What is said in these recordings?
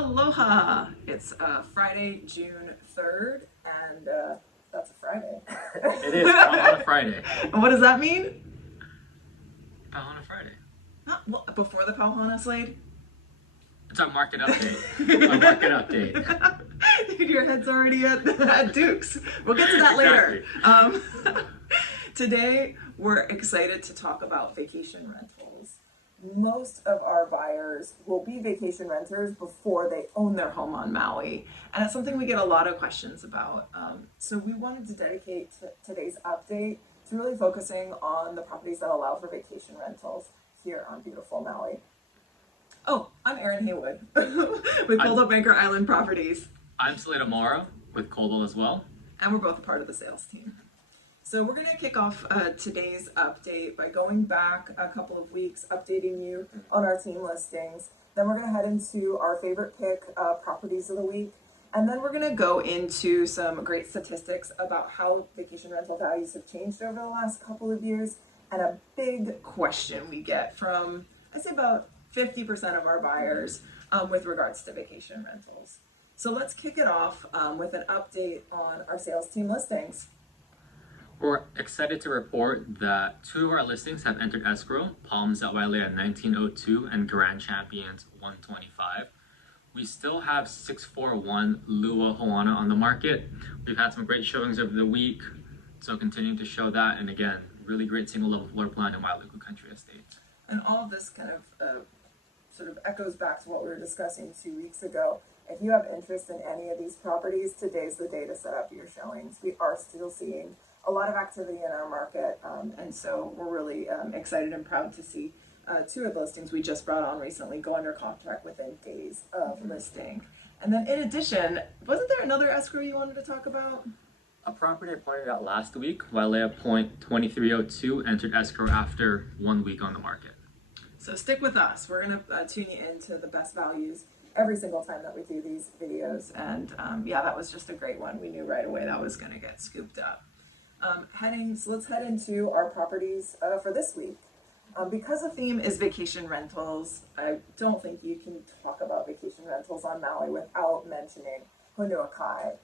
Aloha! It's Friday, June 3rd, and that's a Friday. It is on a Friday. And what does that mean? On a Friday. Well, before the Pauhana, Slayde? It's our market update. Our market update. Dude, your head's already at Duke's. We'll get to that later. Exactly. Today, we're excited to talk about vacation rentals. Most of our buyers will be vacation renters before they own their home on Maui. And it's something we get a lot of questions about. So we wanted to dedicate today's update to really focusing on the properties that allow for vacation rentals here on beautiful Maui. Oh, I'm Erin Haywood with Coldwell Banker Island Properties. I'm Slayde Omura with Coldwell as well. And we're both a part of the Sayles team. So we're going to kick off today's update by going back a couple of weeks, updating you on our team listings. Then we're going to head into our favorite pick properties of the week. And then we're going to go into some great statistics about how vacation rental values have changed over the last couple of years. And a big question we get from, I'd say about 50% of our buyers with regards to vacation rentals. So let's kick it off with an update on our Sayles team listings. We're excited to report that 2 of our listings have entered escrow, Palms at Wailea 1902 and Grand Champions 125. We still have 641 Luahoana on the market. We've had some great showings over the week, so continuing to show that, and again, really great single level floor plan in Wailea Country Estate. And all of this kind of sort of echoes back to what we were discussing 2 weeks ago. If you have interest in any of these properties, today's the day to set up your showings. We are still seeing a lot of activity in our market, and so we're really excited and proud to see 2 of the listings we just brought on recently go under contract within days of listing. And then in addition, wasn't there another escrow you wanted to talk about? A property I pointed out last week, Wailea Point 2302, entered escrow after 1 week on the market. So stick with us. We're going to tune you into the best values every single time that we do these videos. And yeah, that was just a great one. We knew right away that was going to get scooped up. So let's head into our properties for this week. Because the theme is vacation rentals, I don't think you can talk about vacation rentals on Maui without mentioning Honua Kai.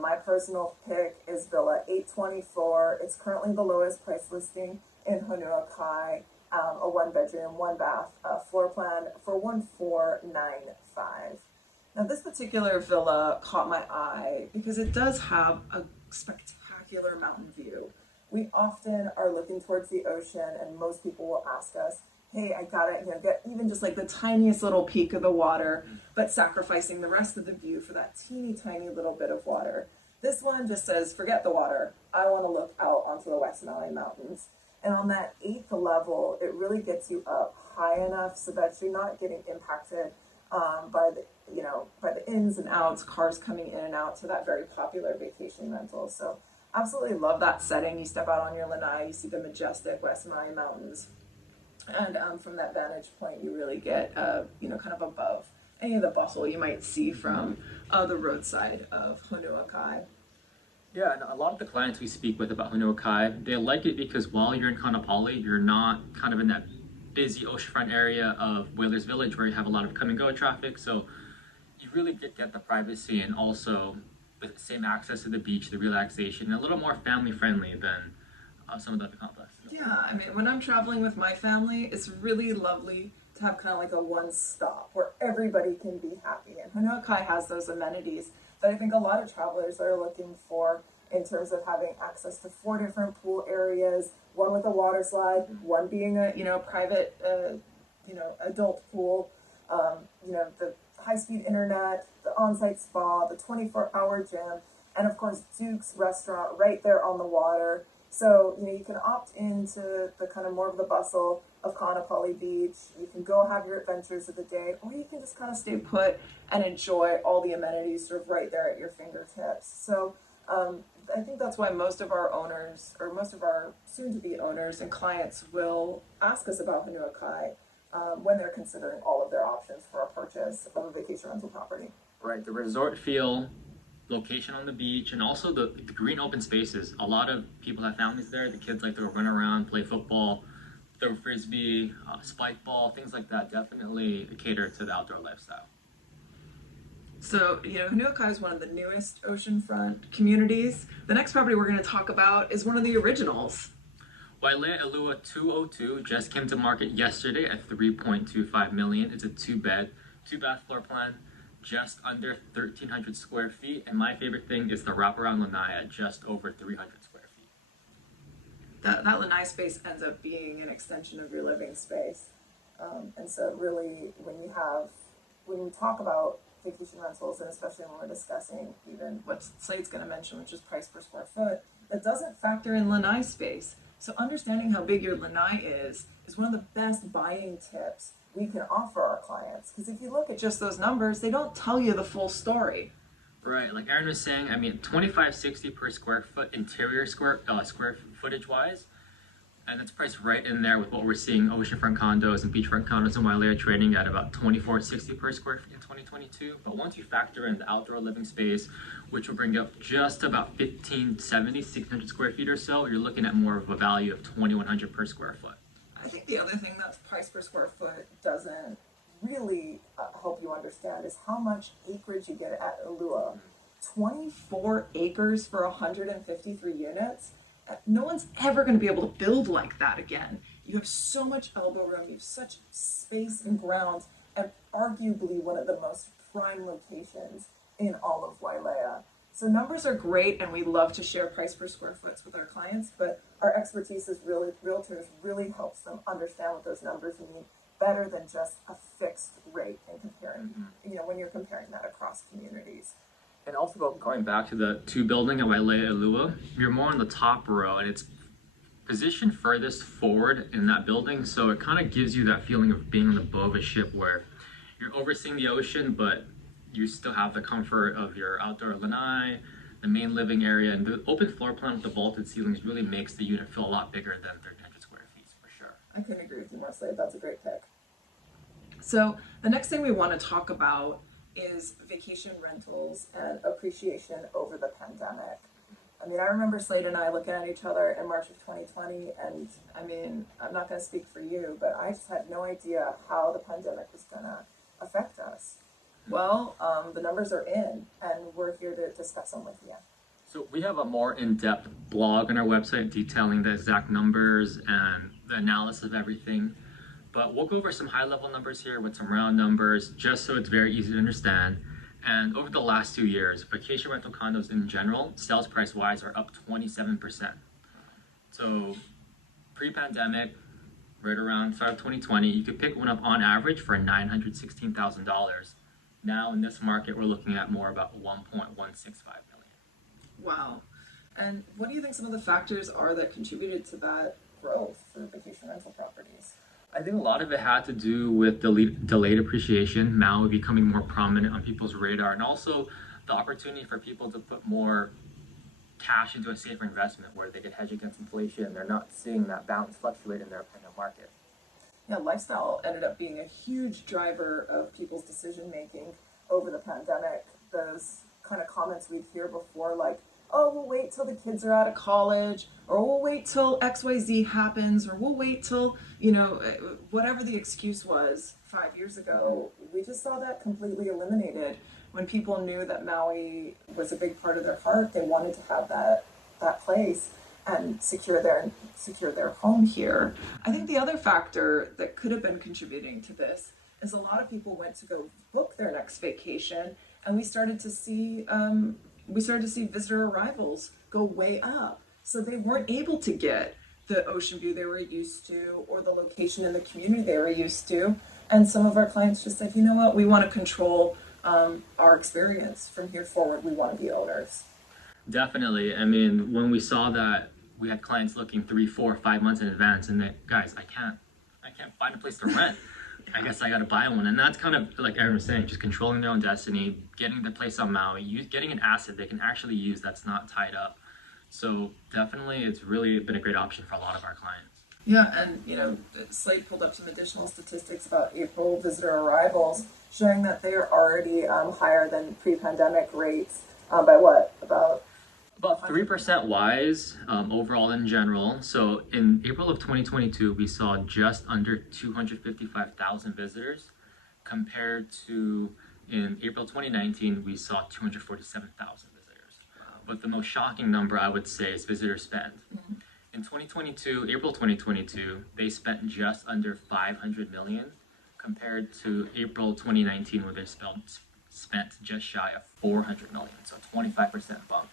My personal pick is Villa 824. It's currently the lowest price listing in Honua Kai, a 1-bedroom, 1-bath floor plan for $1,495. Now this particular villa caught my eye because it does have a spectacular mountain view. We often are looking towards the ocean, and most people will ask us, hey, I gotta get even just like the tiniest little peak of the water, but sacrificing the rest of the view for that teeny tiny little bit of water. This one just says, forget the water. I want to look out onto the West Maui Mountains. And on that 8th level, it really gets you up high enough so that you're not getting impacted by the ins and outs, cars coming in and out to that very popular vacation rental. So absolutely love that setting. You step out on your lanai, you see the majestic West Maui Mountains. And from that vantage point, you really get, kind of above any of the bustle you might see from the roadside of Honua Kai. Yeah, and a lot of the clients we speak with about Honua Kai, they like it because while you're in Kaanapali, you're not kind of in that busy oceanfront area of Whalers Village where you have a lot of come and go traffic. So you really get the privacy, and also with the same access to the beach, the relaxation, and a little more family friendly than some of the other complexes. Yeah, I mean, when I'm traveling with my family, it's really lovely to have kind of like a one-stop where everybody can be happy. And Honua Kai has those amenities that I think a lot of travelers are looking for in terms of having access to 4 different pool areas, one with a water slide, one being a private adult pool, the high-speed internet, the on-site spa, the 24-hour gym, and of course Duke's restaurant right there on the water. So you can opt into the kind of more of the bustle of Kaanapali Beach. You can go have your adventures of the day, or you can just kind of stay put and enjoy all the amenities sort of right there at your fingertips. So I think that's why most of our owners, or most of our soon-to-be owners and clients, will ask us about Honua Kai when they're considering all of their options for a purchase of a vacation rental property. Right, the resort feel, location on the beach, and also the green open spaces. A lot of people have families there. The kids like to run around, play football, throw frisbee, spike ball, things like that. Definitely cater to the outdoor lifestyle. So, Honua Kai is one of the newest oceanfront communities. The next property we're going to talk about is one of the originals. Wailea Elua 202 just came to market yesterday at $3.25 million. It's a two-bath floor plan, just under 1,300 square feet. And my favorite thing is the wraparound lanai at just over 300 square feet. That lanai space ends up being an extension of your living space. And so really, when we talk about vacation rentals, and especially when we're discussing even what Slayde's going to mention, which is price per square foot, that doesn't factor in lanai space. So understanding how big your lanai is one of the best buying tips we can offer our clients. Because if you look at just those numbers, they don't tell you the full story. Right, like Erin was saying, I mean, $25.60 per square foot interior square footage wise, and it's priced right in there with what we're seeing oceanfront condos and beachfront condos in Wailea trading at about $24.60 per square feet in 2022. But once you factor in the outdoor living space, which will bring up just about 1,570, 600 square feet or so, you're looking at more of a value of $2,100 per square foot. I think the other thing that price per square foot doesn't really help you understand is how much acreage you get at Elua. 24 acres for 153 units. No one's ever going to be able to build like that again. You have so much elbow room, you have such space and grounds, and arguably one of the most prime locations in all of Wailea. So numbers are great, and we love to share price per square foot with our clients, but our expertise as realtors really helps them understand what those numbers mean better than just a fixed rate and comparing, when you're comparing that across communities. And also going back to the two building at Wailea Elua, you're more on the top row, and it's positioned furthest forward in that building, so it kind of gives you that feeling of being on the bow of a ship where you're overseeing the ocean, but you still have the comfort of your outdoor lanai, the main living area, and the open floor plan with the vaulted ceilings really makes the unit feel a lot bigger than 1,300 square feet for sure. I couldn't agree with you more, Slayde. That's a great pick. So the next thing we want to talk about is vacation rentals and appreciation over the pandemic. I mean, I remember Slayde and I looking at each other in March of 2020, and I mean, I'm not going to speak for you, but I just had no idea how the pandemic was going to affect us. Well, the numbers are in, and we're here to discuss them with you. So we have a more in-depth blog on our website detailing the exact numbers and the analysis of everything. But we'll go over some high-level numbers here with some round numbers, just so it's very easy to understand. And over the last 2 years, vacation rental condos in general, sales price-wise, are up 27%. So pre-pandemic, right around start of 2020, you could pick one up on average for $916,000. Now in this market, we're looking at more about $1.165 million. Wow. And what do you think some of the factors are that contributed to that growth for vacation rental properties? I think a lot of it had to do with delayed appreciation, Maui becoming more prominent on people's radar, and also the opportunity for people to put more cash into a safer investment where they could hedge against inflation. They're not seeing that balance fluctuate in their market. Yeah, lifestyle ended up being a huge driver of people's decision making over the pandemic. Those kind of comments we'd hear before, like, oh, we'll wait till the kids are out of college, or we'll wait till XYZ happens, or we'll wait till, whatever the excuse was 5 years ago. We just saw that completely eliminated. When people knew that Maui was a big part of their heart, they wanted to have that place and secure their home here. I think the other factor that could have been contributing to this is a lot of people went to go book their next vacation, and we started to see visitor arrivals go way up. So they weren't able to get the ocean view they were used to or the location in the community they were used to. And some of our clients just said, you know what, we want to control our experience from here forward. We want to be owners. Definitely. I mean, when we saw that, we had clients looking 3, 4, 5 months in advance, and they, guys, I can't find a place to rent. I guess I got to buy one. And that's kind of like Erin was saying, just controlling their own destiny, getting the place on Maui, getting an asset they can actually use that's not tied up. So definitely, it's really been a great option for a lot of our clients. Yeah, and Slayde pulled up some additional statistics about April visitor arrivals, showing that they are already higher than pre-pandemic rates by what? About 3% wise overall in general. So in April of 2022, we saw just under 255,000 visitors compared to In April 2019, we saw 247,000 visitors. Wow. But the most shocking number, I would say, is visitor spend. Mm-hmm. In April 2022, they spent just under 500 million compared to April 2019 where they spent just shy of 400 million, so 25% bump.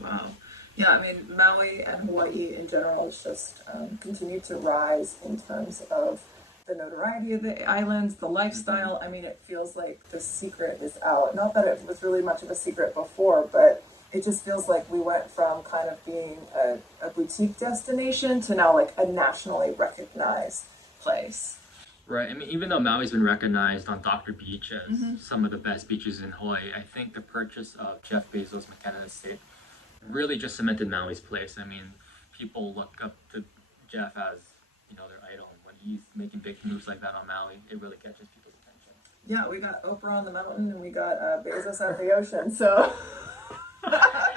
Wow. Yeah, I mean, Maui and Hawaii in general has just continued to rise in terms of the notoriety of the islands, the lifestyle. I mean, it feels like the secret is out. Not that it was really much of a secret before, but it just feels like we went from kind of being a boutique destination to now like a nationally recognized place. Right. I mean, even though Maui's been recognized on Dr. Beach as Mm-hmm. some of the best beaches in Hawaii, I think the purchase of Jeff Bezos' McKenna Estate really just cemented Maui's place. I mean, people look up to Jeff as, you know, their idol. When he's making big moves like that on Maui, it really catches people's attention. Yeah, we got Oprah on the mountain and we got Bezos at the ocean. So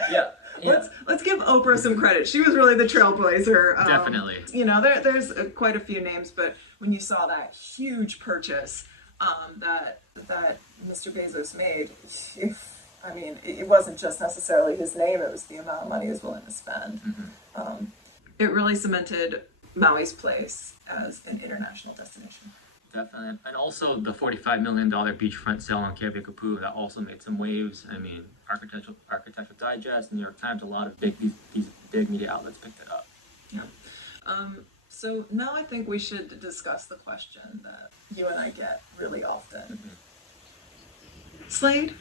Yeah. let's give Oprah some credit. She was really the trailblazer. Definitely. You know, there's quite a few names, but when you saw that huge purchase that Mr. Bezos made, I mean, it wasn't just necessarily his name; it was the amount of money he was willing to spend. Mm-hmm. It really cemented Maui's place as an international destination. Definitely. And also the $45 million beachfront sale on Keaweakapu, that also made some waves. I mean, Architectural Digest, New York Times, a lot of these big media outlets picked it up. Yeah. So now I think we should discuss the question that you and I get really often. Mm-hmm. Slayde,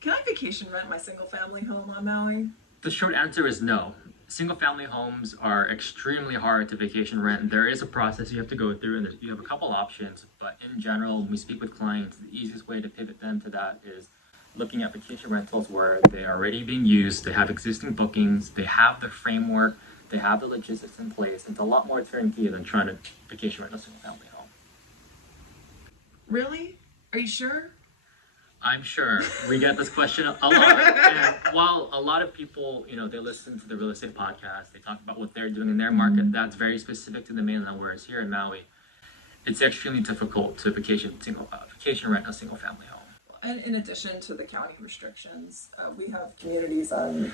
can I vacation rent my single family home on Maui? The short answer is no. Single family homes are extremely hard to vacation rent. There is a process you have to go through, and you have a couple options, but in general, when we speak with clients, the easiest way to pivot them to that is looking at vacation rentals where they are already being used, they have existing bookings, they have the framework, they have the logistics in place. It's a lot more turnkey than trying to vacation rent a single family home. Really? Are you sure? I'm sure we get this question a lot. And while a lot of people, you know, they listen to the real estate podcast, they talk about what they're doing in their market, that's very specific to the mainland, whereas here in Maui, it's extremely difficult to vacation rent a single family home. And in addition to the county restrictions, we have communities on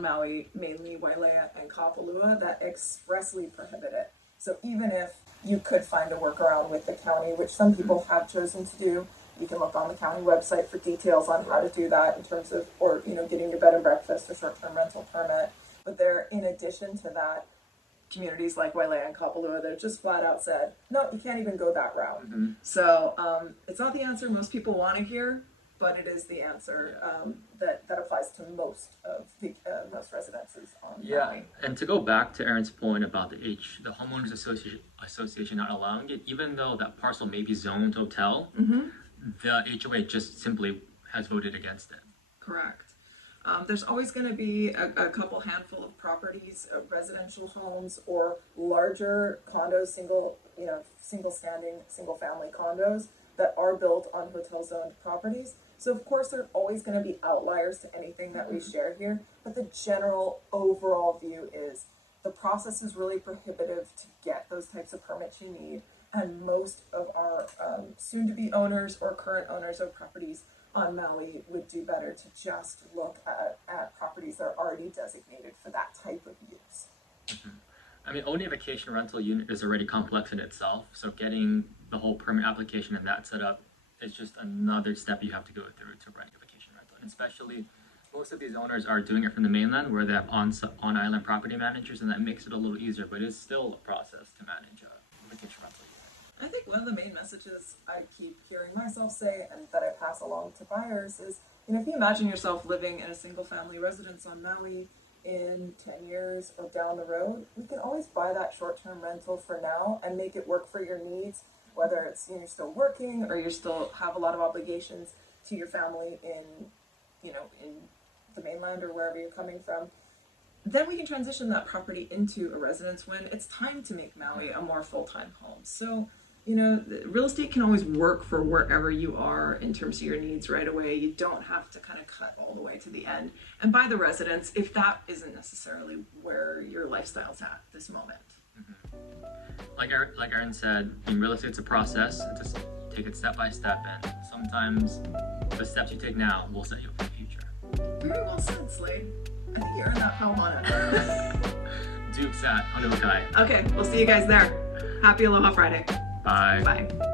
Maui, mainly Wailea and Kapalua, that expressly prohibit it. So even if you could find a workaround with the county, which some people have chosen to do, you can look on the county website for details on how to do that in terms of, or, you know, getting your bed and breakfast or short-term rental permit. But there, in addition to that, communities like Wailea and Kapalua that just flat out said, no, you can't even go that route. Mm-hmm. So it's not the answer most people want to hear, but it is the answer that applies to most residences on Maui. And to go back to Erin's point about the homeowners association not allowing it, even though that parcel may be zoned hotel, Mm-hmm. the HOA just simply has voted against it. Correct. There's always going to be a couple handful of properties, residential homes, or larger condos, single family condos that are built on hotel zoned properties. So of course there are always going to be outliers to anything that we share here, but the general overall view is the process is really prohibitive to get those types of permits you need, and most of our soon-to-be owners or current owners of properties on Maui would do better to just look at properties that are already designated for that type of use. Mm-hmm. I mean, owning a vacation rental unit is already complex in itself, so getting the whole permit application and that set up is just another step you have to go through to rent a vacation rental. And especially, most of these owners are doing it from the mainland where they have on-island property managers, and that makes it a little easier, but it's still a process to manage a vacation rental unit. I think one of the main messages I keep hearing myself say and that I pass along to buyers is, you know, if you imagine yourself living in a single family residence on Maui in 10 years or down the road, we can always buy that short-term rental for now and make it work for your needs, whether it's you're still working or you still have a lot of obligations to your family in the mainland or wherever you're coming from. Then we can transition that property into a residence when it's time to make Maui a more full-time home. So, you know, real estate can always work for wherever you are in terms of your needs right away. You don't have to kind of cut all the way to the end and buy the residence if that isn't necessarily where your lifestyle's at this moment. Mm-hmm. Like Erin said, in real estate, it's a process. It just take it step by step, and sometimes the steps you take now will set you up for the future. Very well said, Slayde. I think you earned that Pauhana. Dukes at Honua Kai. Okay, we'll see you guys there. Happy Aloha Friday. Bye. Bye.